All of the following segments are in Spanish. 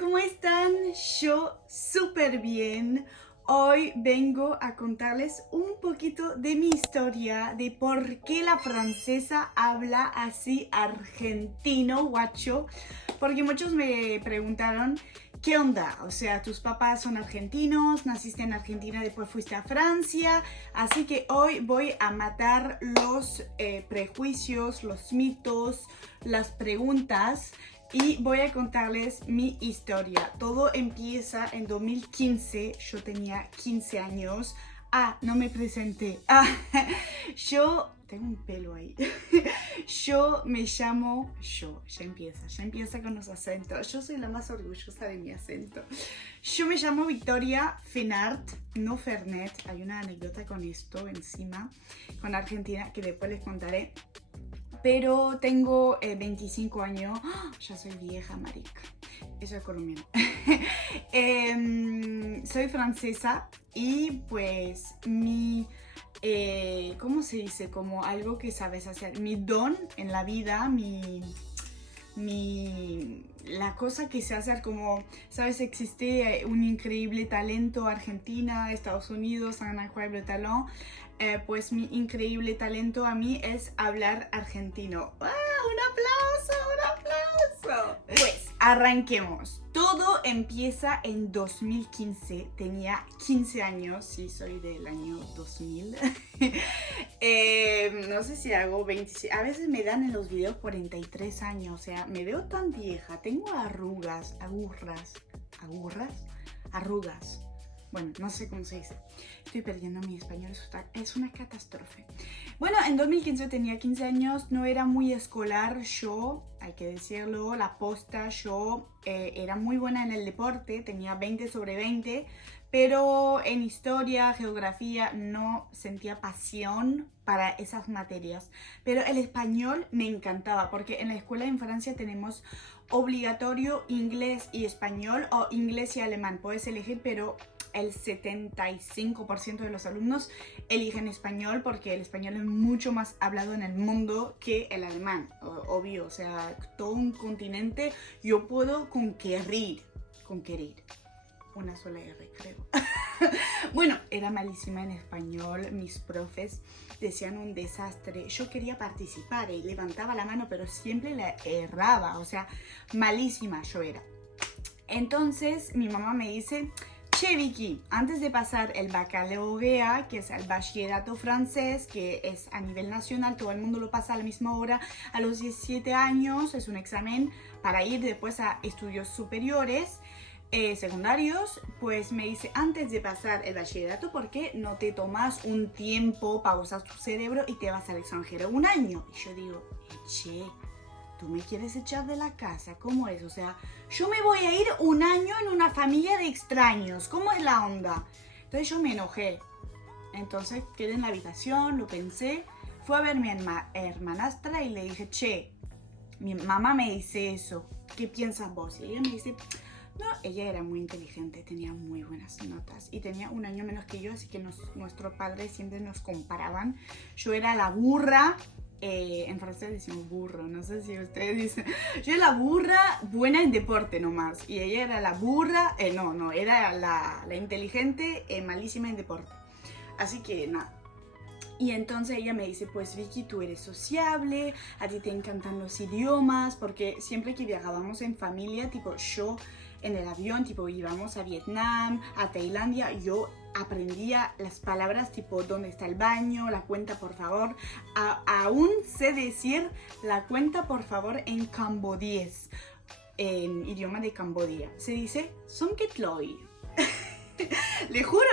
¿cómo están? Yo súper bien. Hoy vengo a contarles un poquito de mi historia, de por qué la francesa habla así argentino, guacho. Porque muchos me preguntaron, ¿qué onda? O sea, tus papás son argentinos, naciste en Argentina, después fuiste a Francia. Así que hoy voy a matar los prejuicios, los mitos, las preguntas. Y voy a contarles mi historia. Todo empieza en 2015, yo tenía 15 años. No me presenté. Yo tengo un pelo ahí. Yo me llamo, ya empieza con los acentos. Yo soy la más orgullosa de mi acento. Yo me llamo Victoria Fenart, no Fernet. Hay una anécdota con esto encima, con Argentina, que después les contaré. Pero tengo 25 años. Ya soy vieja, marica. Eso es colombiano. Soy francesa y pues ¿cómo se dice? Como algo que sabes hacer. Mi don en la vida, la cosa que sé hacer, como, ¿sabes? Existe un increíble talento Argentina, Estados Unidos, un incroyable talent. Pues mi increíble talento a mí es hablar argentino. ¡Un aplauso! Pues arranquemos. Todo empieza en 2015. Tenía 15 años, sí, soy del año 2000. No sé si hago 26. A veces me dan en los videos 43 años. O sea, me veo tan vieja. Tengo arrugas. Bueno, no sé cómo se dice. Estoy perdiendo mi español, es una catástrofe. Bueno, en 2015 tenía 15 años, no era muy escolar yo, hay que decirlo, la posta. Yo era muy buena en el deporte, tenía 20 sobre 20, pero en historia, geografía no sentía pasión para esas materias. Pero el español me encantaba, porque en la escuela en Francia tenemos obligatorio inglés y español, o inglés y alemán, puedes elegir, pero el 75% de los alumnos eligen español porque el español es mucho más hablado en el mundo que el alemán, obvio. O sea, todo un continente yo puedo conquerir. Una sola R, creo. Bueno, era malísima en español, mis profes decían un desastre. Yo quería participar y levantaba la mano, pero siempre la erraba, o sea, malísima yo era. Entonces mi mamá me dice: che, Vicky, antes de pasar el baccalauréat, que es el bachillerato francés, que es a nivel nacional, todo el mundo lo pasa a la misma hora, a los 17 años, es un examen para ir después a estudios superiores, secundarios. Pues me dice, antes de pasar el bachillerato, ¿por qué no te tomas un tiempo para usar tu cerebro y te vas al extranjero un año? Y yo digo, che, ¿tú me quieres echar de la casa? ¿Cómo es? O sea, yo me voy a ir un año en una familia de extraños. ¿Cómo es la onda? Entonces yo me enojé. Entonces quedé en la habitación, lo pensé. Fui a ver a mi hermanastra y le dije, che, mi mamá me dice eso. ¿Qué piensas vos? Y ella me dice, no, ella era muy inteligente, tenía muy buenas notas y tenía un año menos que yo, así que nuestros padres siempre nos comparaban. Yo era la burra. En francés decimos burro, no sé si ustedes dicen. Yo era la burra buena en deporte nomás, y ella era la burra, era la inteligente, malísima en deporte. Así que nada. Y entonces ella me dice, pues Vicky, tú eres sociable, a ti te encantan los idiomas, porque siempre que viajábamos en familia, tipo yo en el avión, tipo íbamos a Vietnam, a Tailandia, yo aprendía las palabras tipo ¿dónde está el baño? La cuenta por favor. Aún sé decir la cuenta por favor en cambodíes, en idioma de Camboya. Se dice Som Ket Loi. Le juro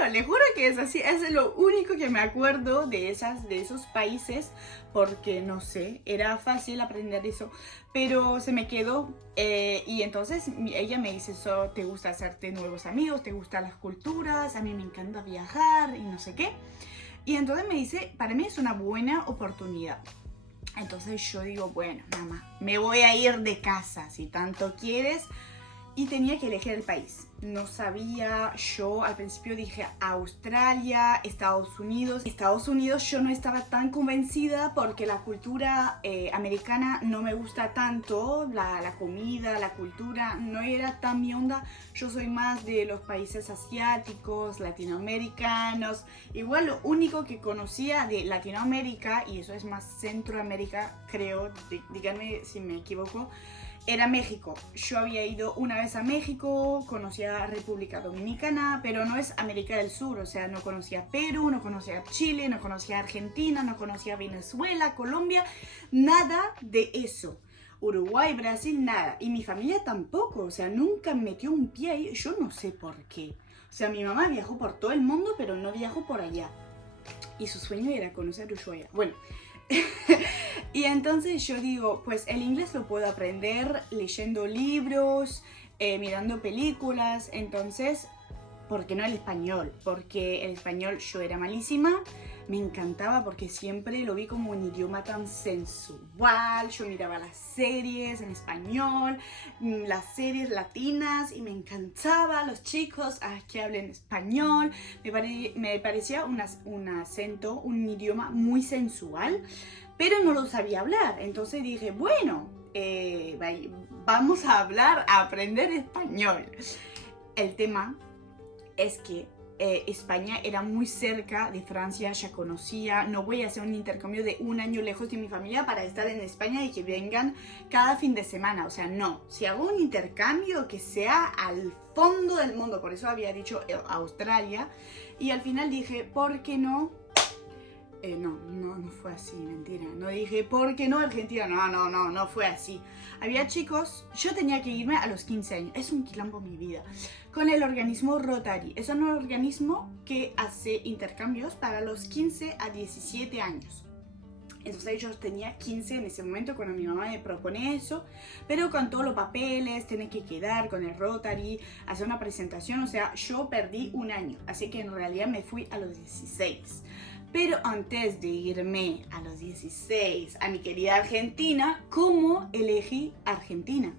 que es así. Es lo único que me acuerdo de esos países, porque no sé, era fácil aprender eso, pero se me quedó. Y entonces ella me dice, ¿te gusta hacerte nuevos amigos? ¿Te gustan las culturas? A mí me encanta viajar y no sé qué. Y entonces me dice, para mí es una buena oportunidad. Entonces yo digo, bueno, mamá, me voy a ir de casa, si tanto quieres. y tenía que elegir el país. No sabía, yo al principio dije Australia, Estados Unidos. Estados Unidos yo no estaba tan convencida porque la cultura americana no me gusta tanto, la comida, la cultura no era tan mi onda. Yo soy más de los países asiáticos, latinoamericanos. Igual lo único que conocía de Latinoamérica, y eso es más Centroamérica, creo, díganme si me equivoco, era México. Yo había ido una vez a México, conocía República Dominicana, pero no es América del Sur, o sea, no conocía Perú, no conocía Chile, no conocía Argentina, no conocía Venezuela, Colombia, nada de eso. Uruguay, Brasil, nada. Y mi familia tampoco, o sea, nunca metió un pie ahí, yo no sé por qué. O sea, mi mamá viajó por todo el mundo, pero no viajó por allá. Y su sueño era conocer Ushuaia. Bueno, y entonces yo digo, pues el inglés lo puedo aprender leyendo libros, mirando películas, entonces, ¿por qué no el español? Porque el español yo era malísima, me encantaba porque siempre lo vi como un idioma tan sensual, yo miraba las series en español, las series latinas y me encantaba los chicos que hablen español, me parecía un acento, un idioma muy sensual, pero no lo sabía hablar, entonces dije, bueno, vamos a aprender español. El tema es que España era muy cerca de Francia, ya conocía, no voy a hacer un intercambio de un año lejos de mi familia para estar en España y que vengan cada fin de semana, o sea, no, si hago un intercambio que sea al fondo del mundo, por eso había dicho Australia, y al final dije, ¿por qué no? No fue así, mentira. No dije, ¿por qué no Argentina? No fue así. Había chicos, yo tenía que irme a los 15 años, es un quilombo mi vida, con el organismo Rotary. Es un organismo que hace intercambios para los 15 a 17 años. Entonces yo tenía 15 en ese momento cuando mi mamá me propone eso, pero con todos los papeles, tiene que quedar con el Rotary, hacer una presentación, o sea, yo perdí un año, así que en realidad me fui a los 16. Pero antes de irme a los 16 a mi querida Argentina, ¿cómo elegí Argentina?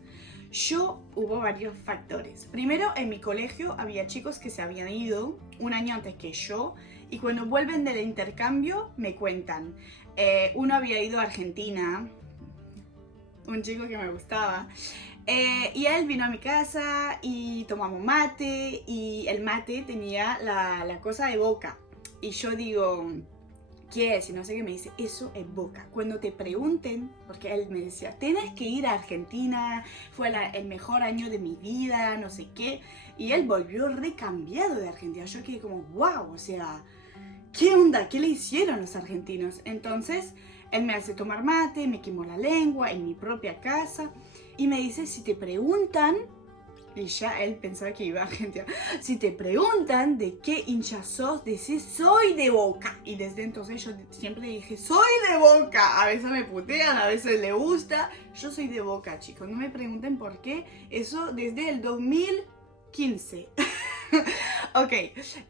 Hubo varios factores. Primero, en mi colegio había chicos que se habían ido un año antes que yo y cuando vuelven del intercambio me cuentan. Uno había ido a Argentina, un chico que me gustaba, y él vino a mi casa y tomamos mate y el mate tenía la cosa de boca. Y yo digo, ¿qué es? Y no sé qué me dice, eso es boca. Cuando te pregunten, porque él me decía, tienes que ir a Argentina, fue el mejor año de mi vida, no sé qué. Y él volvió recambiado de Argentina. Yo quedé como, wow, o sea, ¿qué onda? ¿Qué le hicieron los argentinos? Entonces, él me hace tomar mate, me quemó la lengua en mi propia casa. Y me dice, si te preguntan... Y ya él pensaba que iba a Argentina. Si te preguntan de qué hincha sos, decís soy de Boca. Y desde entonces yo siempre dije soy de Boca. A veces me putean, a veces le gusta. Yo soy de Boca, chicos. No me pregunten por qué. Eso desde el 2015. Ok,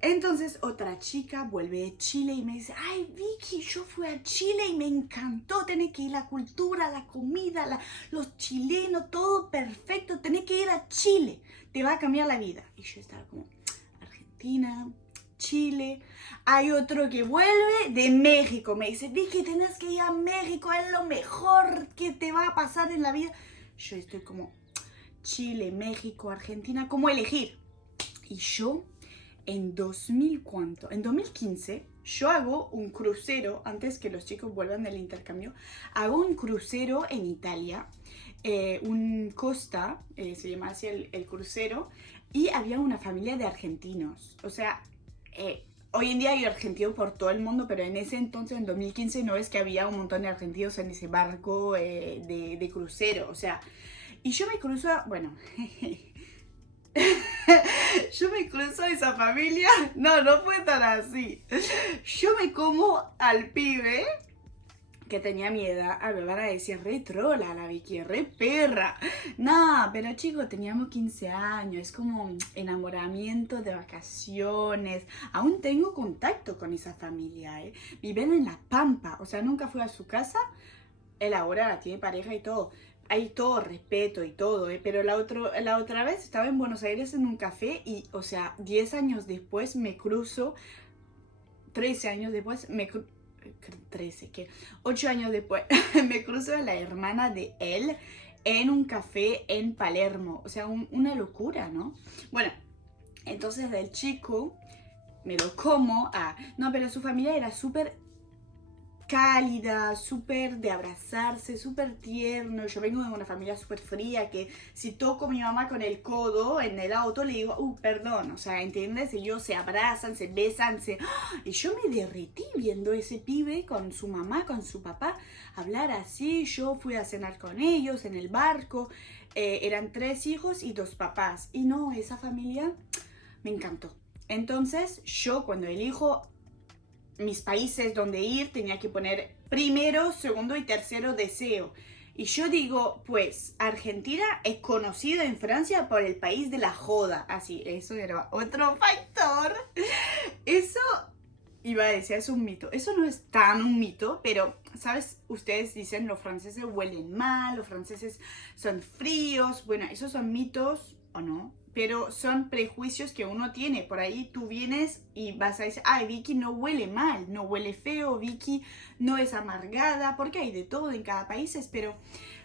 entonces otra chica vuelve de Chile y me dice, ay Vicky, yo fui a Chile y me encantó, tenés que ir a la cultura, la comida, los chilenos, todo perfecto, tenés que ir a Chile, te va a cambiar la vida. Y yo estaba como, Argentina, Chile. Hay otro que vuelve de México, me dice, Vicky, tenés que ir a México, es lo mejor que te va a pasar en la vida. Yo estoy como, Chile, México, Argentina, ¿cómo elegir? Y yo, en 2015, yo hago un crucero, antes que los chicos vuelvan del intercambio, hago un crucero en Italia, un Costa, se llama así el crucero, y había una familia de argentinos. O sea, hoy en día hay argentinos por todo el mundo, pero en ese entonces, en 2015, no es que había un montón de argentinos en ese barco de crucero. O sea, y yo me cruzo, bueno... Yo me cruzo a esa familia. No fue tan así. Yo me como al pibe que tenía mi edad. Me van a decir, re trola la Vicky, re perra. No, pero chicos, teníamos 15 años. Es como enamoramiento de vacaciones. Aún tengo contacto con esa familia, Viven en La Pampa. O sea, nunca fui a su casa. Él ahora tiene pareja y todo. hay todo respeto y todo, pero la otra vez estaba en Buenos Aires en un café y, o sea, 10 años después me cruzo, 13 años después, 13, ¿qué? 8 años después, me cruzo a la hermana de él en un café en Palermo. O sea, una locura, ¿no? Bueno, entonces del chico me lo como. No, pero su familia era súper cálida, súper de abrazarse, súper tierno. Yo vengo de una familia súper fría que si toco a mi mamá con el codo en el auto le digo, perdón, o sea, ¿entiendes? Ellos se abrazan, se besan, y yo me derretí viendo ese pibe con su mamá, con su papá, hablar así. Yo fui a cenar con ellos en el barco, eran 3 hijos y 2 papás, y no, esa familia me encantó. Entonces yo cuando elijo mis países donde ir, tenía que poner primero, segundo y tercero deseo. Y yo digo, pues, Argentina es conocida en Francia por el país de la joda. Así, eso era otro factor. Eso, iba a decir, es un mito. Eso no es tan un mito, pero, ¿sabes? Ustedes dicen, los franceses huelen mal, los franceses son fríos. Bueno, esos son mitos, ¿o no? Pero son prejuicios que uno tiene. Por ahí tú vienes y vas a decir, Vicky no huele mal, no huele feo, Vicky no es amargada, porque hay de todo en cada país. Pero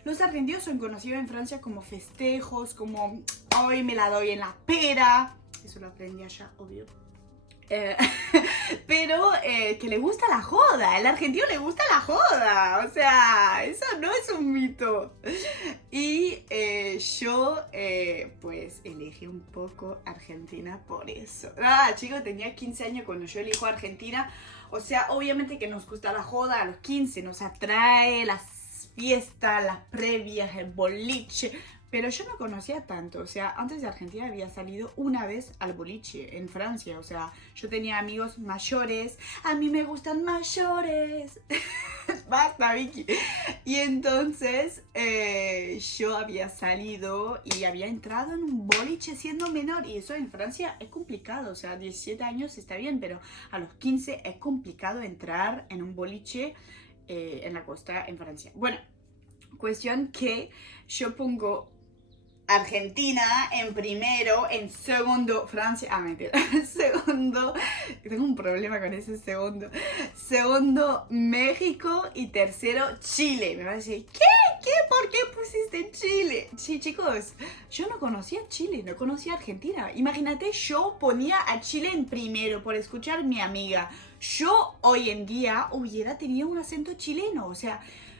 los argentinos son conocidos en Francia como festejos, como hoy me la doy en la pera. Eso lo aprendí allá, obvio. Pero que le gusta la joda, al argentino le gusta la joda, o sea, eso no es un mito. Y yo pues elegí un poco Argentina por eso. Chicos, tenía 15 años cuando yo elijo Argentina, o sea, obviamente que nos gusta la joda a los 15, nos atrae las fiestas, las previas, el boliche. Pero yo no conocía tanto, o sea, antes de Argentina había salido una vez al boliche en Francia, o sea, yo tenía amigos mayores, a mí me gustan mayores, basta Vicky, y entonces yo había salido y había entrado en un boliche siendo menor, y eso en Francia es complicado, o sea, 17 años está bien, pero a los 15 es complicado entrar en un boliche en la costa en Francia. Bueno, cuestión que yo pongo Argentina en primero, en segundo Francia, mentira, segundo, tengo un problema con ese segundo, México y tercero Chile. Me van a decir, ¿qué? ¿Por qué pusiste Chile? Sí, chicos, yo no conocía Chile, no conocía Argentina. Imagínate, yo ponía a Chile en primero por escuchar a mi amiga. Yo hoy en día hubiera tenido un acento chileno, o sea,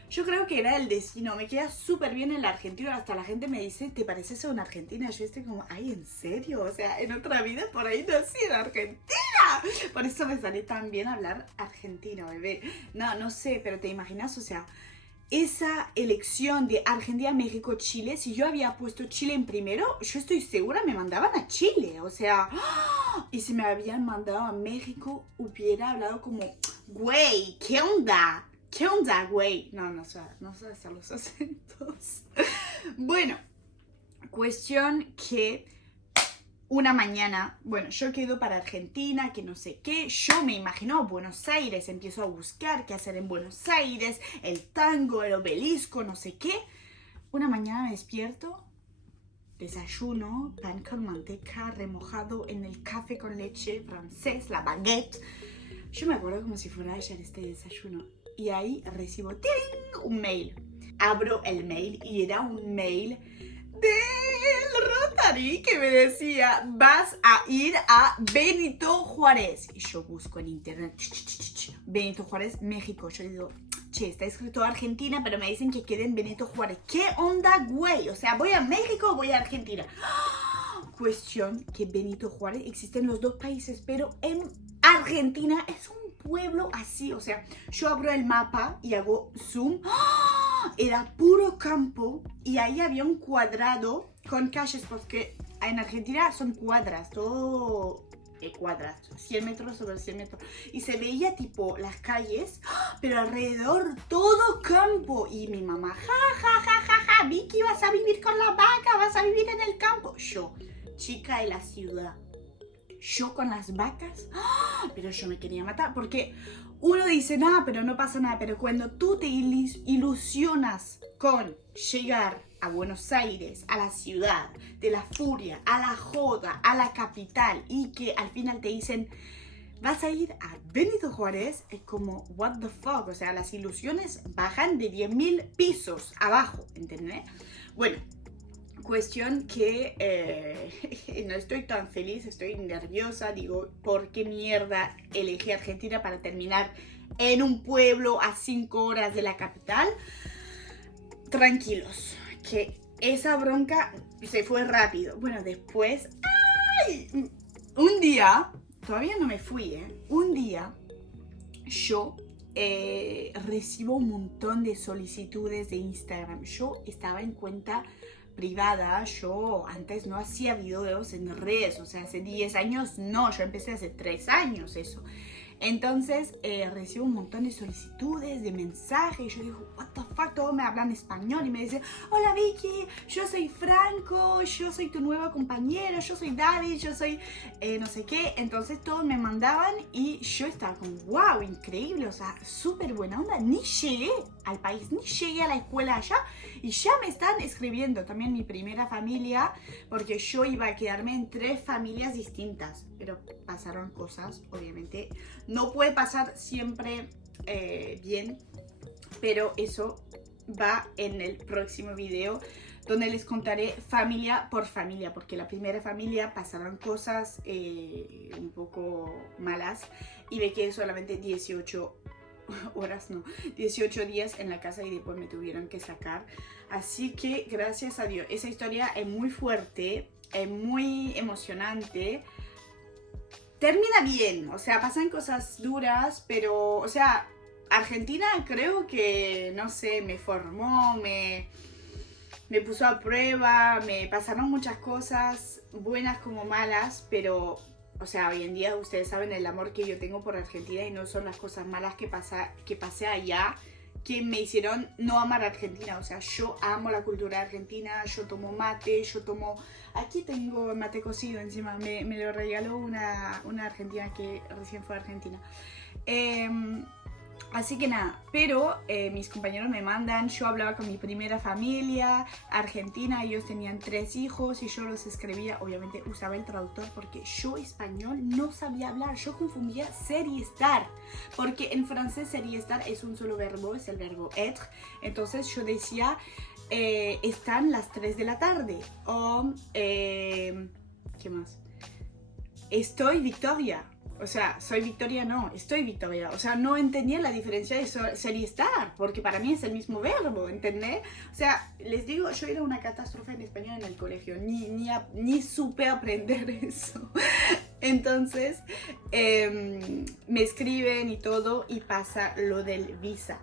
yo creo que era el destino, me queda súper bien el argentino, hasta la gente me dice, ¿te pareces a una argentina? Yo estoy como, ¿en serio? O sea, en otra vida por ahí nací en Argentina. Por eso me sale tan bien hablar argentino, bebé. No sé, pero te imaginas, o sea, esa elección de Argentina, México, Chile, si yo había puesto Chile en primero, yo estoy segura me mandaban a Chile, o sea, y si me habían mandado a México, hubiera hablado como, güey, ¿qué onda? ¿Qué onda, güey? No sé hacer los acentos. Bueno, cuestión que una mañana, bueno, yo quedo para Argentina, que no sé qué. Yo me imagino Buenos Aires, empiezo a buscar qué hacer en Buenos Aires, el tango, el obelisco, no sé qué. Una mañana me despierto, desayuno, pan con manteca remojado en el café con leche francés, la baguette. Yo me acuerdo como si fuera ayer este desayuno. Y ahí recibo un mail. Abro el mail y era un mail del Rotary que me decía, vas a ir a Benito Juárez. Y yo busco en internet, Benito Juárez, México. Yo digo, está escrito Argentina, pero me dicen que quede en Benito Juárez. ¿Qué onda, güey? O sea, ¿voy a México o voy a Argentina? Cuestión que Benito Juárez existe en los dos países, pero en Argentina es un pueblo así, o sea, yo abro el mapa y hago zoom, era puro campo y ahí había un cuadrado con calles, porque en Argentina son cuadras, todo cuadras, 100 metros sobre 100 metros, y se veía tipo las calles, pero alrededor todo campo, y mi mamá, ja, Vicky, vas a vivir con la vaca, vas a vivir en el campo. Yo, chica de la ciudad, yo con las vacas, ¡ah! Pero yo me quería matar, porque uno dice, nada, pero no pasa nada, pero cuando tú te ilusionas con llegar a Buenos Aires, a la ciudad de la furia, a la joda, a la capital, y que al final te dicen, vas a ir a Benito Juárez, es como, what the fuck, o sea, las ilusiones bajan de 10.000 pisos abajo, ¿entendés? Bueno, cuestión que no estoy tan feliz, estoy nerviosa, digo, ¿por qué mierda elegí Argentina para terminar en un pueblo a 5 horas de la capital? Tranquilos, que esa bronca se fue rápido. Bueno, después, ¡ay! Un día, todavía no me fui, un día yo recibo un montón de solicitudes de Instagram. Yo estaba en cuenta privada, yo antes no hacía videos en redes, o sea, hace 10 años no, yo empecé hace 3 años eso. Entonces recibo un montón de solicitudes, de mensajes, y yo digo, what the fuck, todos me hablan español y me dicen, hola Vicky, yo soy Franco, yo soy tu nuevo compañero, yo soy David, yo soy no sé qué. Entonces todos me mandaban y yo estaba como, wow, increíble, o sea, súper buena onda. Ni llegué al país, ni llegué a la escuela allá y ya me están escribiendo. También mi primera familia, porque yo iba a quedarme en 3 familias distintas, pero pasaron cosas, obviamente. No puede pasar siempre bien, pero eso va en el próximo video, donde les contaré familia por familia, porque la primera familia pasaron cosas un poco malas y me quedé solamente 18 horas, no, 18 días en la casa y después me tuvieron que sacar. Así que gracias a Dios, esa historia es muy fuerte, es muy emocionante. Termina bien, o sea, pasan cosas duras, pero, o sea, Argentina creo que, no sé, me formó, me puso a prueba, me pasaron muchas cosas, buenas como malas, pero, o sea, hoy en día ustedes saben el amor que yo tengo por Argentina y no son las cosas malas que pasé allá que me hicieron no amar a Argentina. O sea, yo amo la cultura argentina, yo tomo mate, aquí tengo mate cocido encima, me lo regaló una argentina que recién fue a Argentina. Así que nada, pero mis compañeros me mandan, yo hablaba con mi primera familia argentina, ellos tenían 3 hijos y yo los escribía, obviamente usaba el traductor porque yo español no sabía hablar, yo confundía ser y estar, porque en francés ser y estar es un solo verbo, es el verbo être, entonces yo decía, están las 3 de la tarde, o, ¿qué más? Estoy Victoria. O sea, soy Victoria, no, estoy Victoria. O sea, no entendía la diferencia de ser y estar, porque para mí es el mismo verbo, ¿entendés? O sea, les digo, yo era una catástrofe en español en el colegio, ni supe aprender eso. Entonces, me escriben y todo, y pasa lo del visa.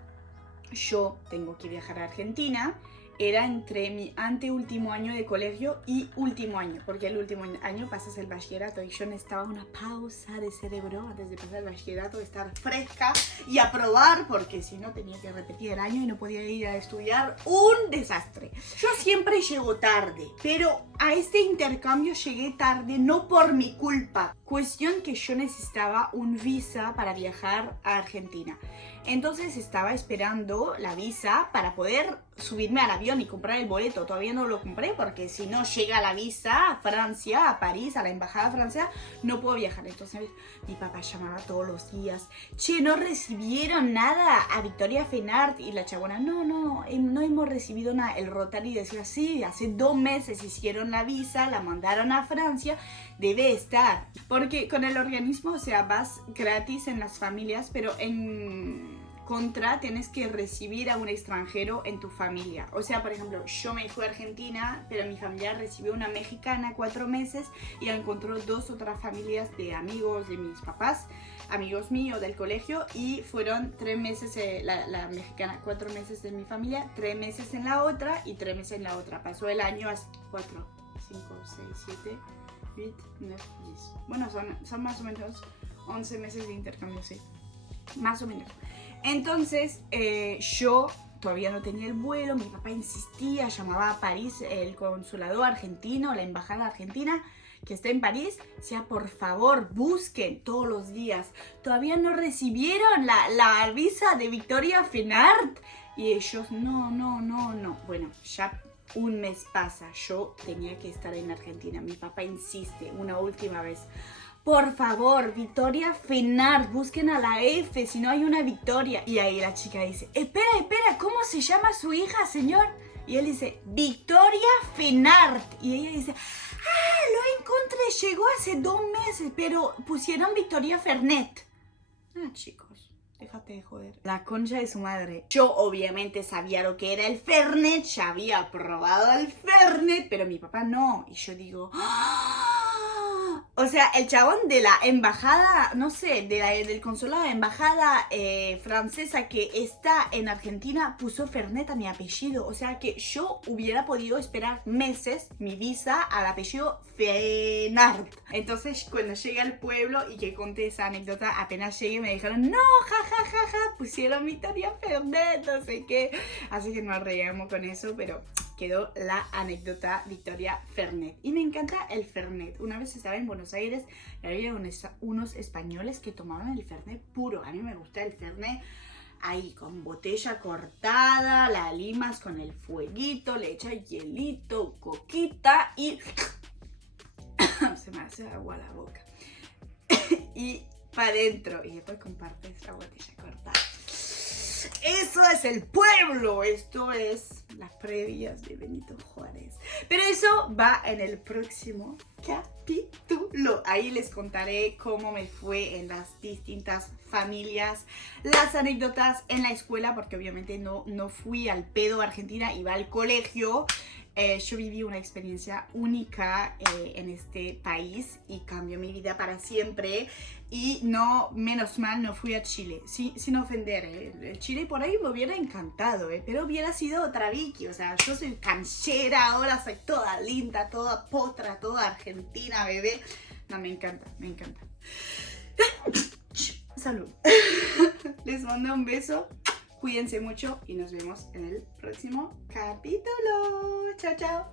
Yo tengo que viajar a Argentina. Era entre mi anteúltimo año de colegio y último año, porque el último año pasas el bachillerato y yo necesitaba una pausa de cerebro antes de pasar el bachillerato, de estar fresca y aprobar, porque si no tenía que repetir el año y no podía ir a estudiar. Un desastre. Yo siempre llego tarde, pero a este intercambio llegué tarde no por mi culpa. Cuestión que yo necesitaba un visa para viajar a Argentina. Entonces estaba esperando la visa para poder subirme al avión y comprar el boleto. Todavía no lo compré porque si no llega la visa a Francia, a París, a la embajada de Francia, no puedo viajar. Entonces mi papá llamaba todos los días. Che, ¿no recibieron nada a Victoria Fenart? Y la chabona, no hemos recibido nada. El Rotary decía, sí, hace 2 meses hicieron la visa, la mandaron a Francia, debe estar. Porque con el organismo, o sea, vas gratis en las familias, pero en contra tienes que recibir a un extranjero en tu familia. O sea, por ejemplo, yo me fui a Argentina, pero mi familia recibió una mexicana 4 meses y encontró 2 otras familias de amigos de mis papás, amigos míos del colegio, y fueron 3 meses la mexicana, 4 meses en mi familia, 3 meses en la otra y 3 meses en la otra. Pasó el año a 4, 5, 6, 7, 8, 9, 10. Bueno, son más o menos 11 meses de intercambio, sí. Más o menos. Entonces, yo todavía no tenía el vuelo, mi papá insistía, llamaba a París el consulado argentino, la embajada argentina que está en París, decía, por favor, busquen todos los días. Todavía no recibieron la visa de Victoria Fenard. Y ellos, no. Bueno, ya un mes pasa, yo tenía que estar en Argentina. Mi papá insiste una última vez. Por favor, Victoria Fenard, busquen a la F, si no hay una Victoria. Y ahí la chica dice, espera, ¿cómo se llama su hija, señor? Y él dice, Victoria Fenard. Y ella dice, lo encontré, llegó hace 2 meses, pero pusieron Victoria Fernet. Chicos, déjate de joder. La concha de su madre. Yo obviamente sabía lo que era el Fernet, ya había probado el Fernet, pero mi papá no. Y yo digo, o sea, el chabón de la embajada, no sé, del consulado de embajada francesa que está en Argentina puso Fernet a mi apellido. O sea que yo hubiera podido esperar meses mi visa al apellido Fenard. Entonces cuando llegué al pueblo y que conté esa anécdota, apenas llegué me dijeron, no, ja, pusieron Victoria Fernet, no sé qué. Así que nos reíamos con eso, pero quedó la anécdota Victoria Fernet. Y me encanta el Fernet. Una vez estaba en Buenos Aires y había unos españoles que tomaban el Fernet puro. A mí me gusta el Fernet ahí con botella cortada, la limas con el fueguito, le echas hielito, coquita y se me hace agua la boca. Y para adentro. Y después compartes la botella cortada. Eso es el pueblo. Esto es las previas de Benito Juárez. Pero eso va en el próximo capítulo. Ahí les contaré cómo me fue en las distintas familias, las anécdotas en la escuela, porque obviamente no fui al pedo a Argentina, iba al colegio. Yo viví una experiencia única en este país y cambió mi vida para siempre. Y no, menos mal, no fui a Chile, sin ofender. El Chile por ahí me hubiera encantado, pero hubiera sido otra Vicky. O sea, yo soy canchera, ahora soy toda linda, toda potra, toda argentina, bebé. No, me encanta. Salud. Les mando un beso. Cuídense mucho y nos vemos en el próximo capítulo. Chao, chao.